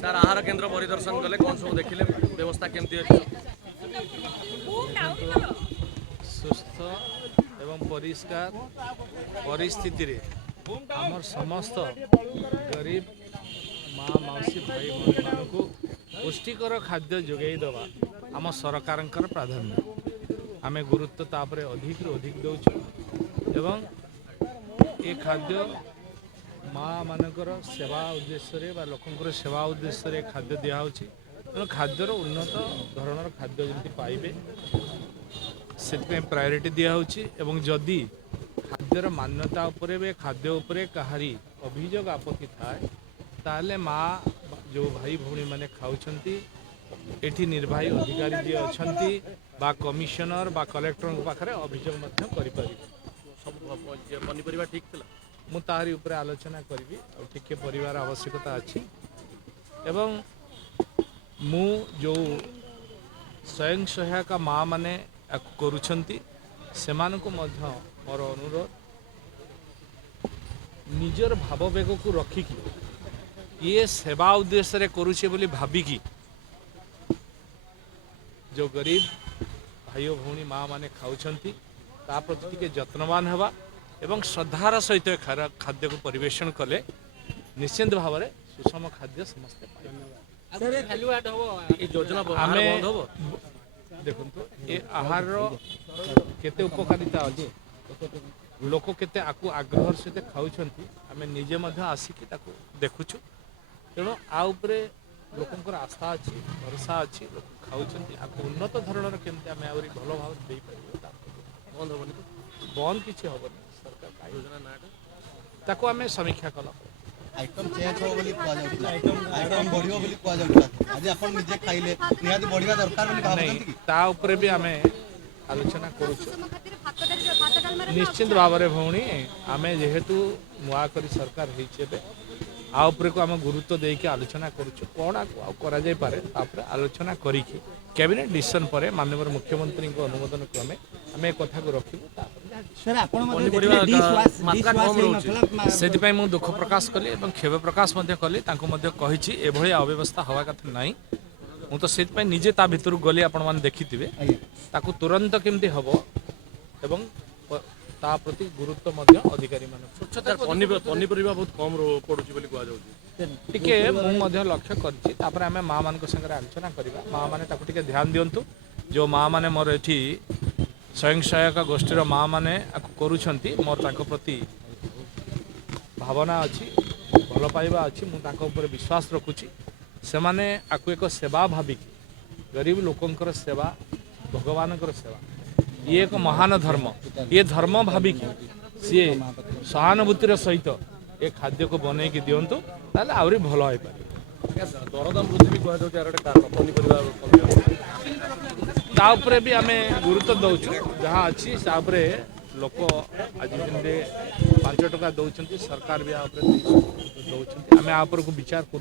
Sir ଆହାର କେନ୍ଦ୍ର ପରିଦର୍ଶନ କଲେ କ'ଣ ସବୁ ଦେଖିଲେ ବ୍ୟବସ୍ଥା କେମିତି ଅଛି? ସୁସ୍ଥ ଏବଂ ପରିଷ୍କାର ପରିସ୍ଥିତିରେ ଆମର ସମସ୍ତ ଗରିବ ମା ମାଉସୀ ଭାଇ ଭଉଣୀମାନଙ୍କୁ ପୁଷ୍ଟିକର ଖାଦ୍ୟ ଯୋଗାଇ ଦେବା ଆମ ସରକାରଙ୍କର ପ୍ରାଧାନ୍ୟ। ଆମେ ଗୁରୁତ୍ୱ ତାପରେ ଅଧିକରୁ ଅଧିକ ଦେଉଛୁ ଏବଂ ଏ ଖାଦ୍ୟ ମା ମାନଙ୍କର ସେବା ଉଦ୍ଦେଶ୍ୟରେ ବା ଲୋକଙ୍କର ସେବା ଉଦ୍ଦେଶ୍ୟରେ ଖାଦ୍ୟ ଦିଆହେଉଛି। ତେଣୁ ଖାଦ୍ୟର ଉନ୍ନତ ଧରଣର ଖାଦ୍ୟ ଯେମିତି ପାଇବେ ସେଥିପାଇଁ ପ୍ରାୟୋରିଟି ଦିଆହେଉଛି ଏବଂ ଯଦି ଖାଦ୍ୟର ମାନ୍ୟତା ଉପରେ ବା ଖାଦ୍ୟ ଉପରେ କାହାରି ଅଭିଯୋଗ ଆପତ୍ତି ଥାଏ ତାହେଲେ ମା ଯେଉଁ ଭାଇ ଭଉଣୀମାନେ ଖାଉଛନ୍ତି ଏଠି ନିର୍ବାହୀ ଅଧିକାରୀ ଯିଏ ଅଛନ୍ତି ବା କମିଶନର ବା କଲେକ୍ଟରଙ୍କ ପାଖରେ ଅଭିଯୋଗ ମଧ୍ୟ କରିପାରିବେ। ସବୁ ପନିପରିବା ଠିକ୍ ଥିଲା? ମୁଁ ତାହାରି ଉପରେ ଆଲୋଚନା କରିବି ଆଉ ଟିକେ ପରିବାର ଆବଶ୍ୟକତା ଅଛି ଏବଂ ମୁଁ ଯେଉଁ ସ୍ୱୟଂ ସହାୟକ ମା ମାନେ ଆକୁ କରୁଛନ୍ତି ସେମାନଙ୍କୁ ମଧ୍ୟ ମୋର ଅନୁରୋଧ ନିଜର ଭାବବେଗକୁ ରଖିକି ଇଏ ସେବା ଉଦ୍ଦେଶ୍ୟରେ କରୁଛେ ବୋଲି ଭାବିକି ଯେଉଁ ଗରିବ ଭାଇ ଓ ଭଉଣୀ ମା ମାନେ ଖାଉଛନ୍ତି ତା ପ୍ରତି ଟିକେ ଯତ୍ନବାନ ହେବା ଏବଂ ଶ୍ରଦ୍ଧାର ସହିତ ଖାଦ୍ୟକୁ ପରିବେଷଣ କଲେ ନିଶ୍ଚିନ୍ତ ଭାବରେ ସୁଷମ ଖାଦ୍ୟ ସମସ୍ତେ ଏ ଯୋଜନା ଆମେ ବନ୍ଦ ହବ? ଦେଖନ୍ତୁ ଏ ଆହାରର କେତେ ଉପକାରିତା ଅଛି, ଲୋକ କେତେ ଆକୁ ଆଗ୍ରହର ସହିତ ଖାଉଛନ୍ତି ଆମେ ନିଜେ ମଧ୍ୟ ଆସିକି ତାକୁ ଦେଖୁଛୁ। ତେଣୁ ଆ ଉପରେ ଲୋକଙ୍କର ଆଶା ଅଛି, ଭରସା ଅଛି, ଲୋକ ଖାଉଛନ୍ତି। ଆକୁ ଉନ୍ନତ ଧରଣର କେମିତି ଆମେ ଆହୁରି ଭଲ ଭାବରେ ଦେଇପାରିବୁ ବନ୍ଦ ହବନି ତ? ବନ୍ଦ କିଛି ହେବନି। ସରକାର ଯୋଜନା ନାଁଟା ତାକୁ ଆମେ ସମୀକ୍ଷା କଲା ଆଇଟମ୍ ଚେଞ୍ଜ ହେବ ବୋଲି କୁହାଯାଉଥିଲା, ଆଇଟମ୍ ବଢ଼ିବ ବୋଲି କୁହାଯାଉଥିଲା। ଆଜି ଆପଣ ନିଜେ ଖାଇଲେ ନିହାତି ବଢ଼ିବା ଦରକାର ବୋଲି ଭାବୁଛନ୍ତି କି? ତା ଉପରେ ବି ଆମେ ଆଲୋଚନା କରୁଛୁ। ନିଶ୍ଚିତ ଭାବରେ ଭଉଣୀ ଆମେ ଯେହେତୁ ନୂଆ କରି ସରକାର ହେଇଛି ଏବେ ଆ ଉପରକୁ ଆମେ ଗୁରୁତ୍ୱ ଦେଇକି ଆଲୋଚନା କରୁଛୁ କ'ଣ ଆଉ କରାଯାଇପାରେ ତାପରେ ଆଲୋଚନା କରିକି କ୍ୟାବିନେଟ୍ ଡିସିସନ୍ ପରେ ମାନନୀୟ ମୁଖ୍ୟମନ୍ତ୍ରୀଙ୍କ ଅନୁମୋଦନ କ୍ରମେ ଆମେ ଏ କଥାକୁ ରଖିବୁ। ସେଥିପାଇଁ ମୁଁ ଦୁଃଖ ପ୍ରକାଶ କଲି ଏବଂ କ୍ଷୋଭ ପ୍ରକାଶ ମଧ୍ୟ କଲି। ତାଙ୍କୁ ମଧ୍ୟ କହିଛି ଏଭଳି ଅବ୍ୟବସ୍ଥା ହେବା କଥା ନାହିଁ। ମୁଁ ତ ସେଥିପାଇଁ ନିଜେ ତା ଭିତରକୁ ଗଲି, ଆପଣମାନେ ଦେଖିଥିବେ। ତାକୁ ତୁରନ୍ତ କେମିତି ହେବ ଏବଂ ତା ପ୍ରତି ଗୁରୁତ୍ୱ ମଧ୍ୟ ଅଧିକାରୀମାନଙ୍କୁ ପନିପରିବା ବହୁତ କମ୍ ପଡ଼ୁଛି ବୋଲି କୁହାଯାଉଛି। ଟିକେ ମୁଁ ମଧ୍ୟ ଲକ୍ଷ୍ୟ କରିଛି। ତାପରେ ଆମେ ମା ମାନଙ୍କ ସାଙ୍ଗରେ ଆଲୋଚନା କରିବା, ମା ମାନେ ତାକୁ ଟିକେ ଧ୍ୟାନ ଦିଅନ୍ତୁ। ଯେଉଁ ମା ମାନେ ମୋର ଏଠି ସ୍ୱୟଂ ସହାୟକ ଗୋଷ୍ଠୀର ମା ମାନେ ଆକୁ କରୁଛନ୍ତି, ମୋର ତାଙ୍କ ପ୍ରତି ଭାବନା ଅଛି, ଭଲ ପାଇବା ଅଛି। ମୁଁ ତାଙ୍କ ଉପରେ ବିଶ୍ୱାସ ରଖୁଛି। ସେମାନେ ଆକୁ ଏକ ସେବା ଭାବିକି ଗରିବ ଲୋକଙ୍କର ସେବା, ଭଗବାନଙ୍କର ସେବା, ଇଏ ଏକ ମହାନ ଧର୍ମ। ଇଏ ଧର୍ମ ଭାବିକି ସିଏ ସହାନୁଭୂତିର ସହିତ ଏ ଖାଦ୍ୟକୁ ବନେଇକି ଦିଅନ୍ତୁ, ତାହେଲେ ଆହୁରି ଭଲ ହୋଇପାରିବ। ଦରଦାମ ବୃଦ୍ଧି ବି କୁହାଯାଉଛି ଆର ଗୋଟେ କାରଣ ପନିପରିବା କମିବା। ତା ଉପରେ ବି ଆମେ ଗୁରୁତ୍ୱ ଦେଉଛୁ। ଯାହା ଅଛି ତା ଉପରେ ଲୋକ ଆଜି ଦିନରେ 5 ଟଙ୍କା ଦେଉଛନ୍ତି, ସରକାର ବି ଆ ଉପରେ ଦେଉଛନ୍ତି। ଆମେ ଆ ଉପରକୁ ବିଚାର କରୁ।